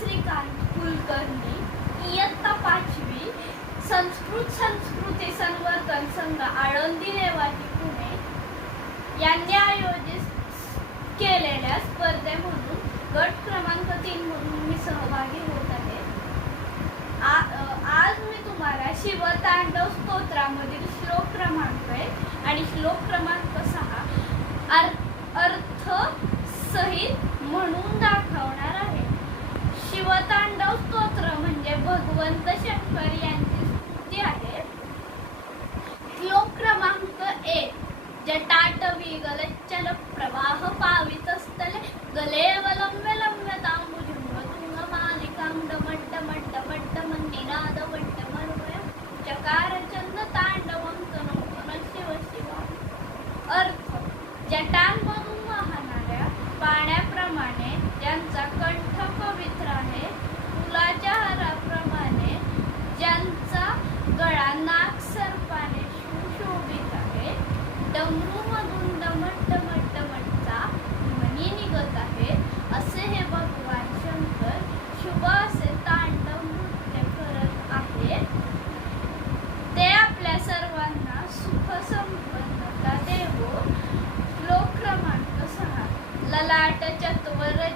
श्रीकांत कुलकर्णी इयत्ता पाचवी संस्कृत संस्कृती संवर्धन संघ आळंदी नेवाती पुणे. यांनी आयोजित केलेल्या स्पर्धेमधून गट क्रमांक तीन म्हणून मी सहभागी होत आहे. आज मी तुम्हाला शिवतांडव स्तोत्रामधील श्लोक क्रमांक आहे आणि श्लोक क्रमांक भगवंत शंकर यांची स्तुती आहे. श्लोक क्रमांक एक. जटाटवी गलच्चल प्रवाह पावितस्थले गले वलंब्य तांबुजुंब तुंग मालिकां डमट डमट डमट डमन निनाद वट्ट मरुय चकार चंद तांडवं तनो शिव शिवा. अर्थ. जटांमधून वाहणाऱ्या पाण्याप्रमाणे डमरूमधून डमट डमट डमटचा म्हणी निघत आहे. असे हे भगवान शंकर शुभ असे तांडव नृत्य करत आहेत. ते आपल्या सर्वांना सुख संपन्नता देवो. श्लोक क्रमांक सहा. ललाट चत्वर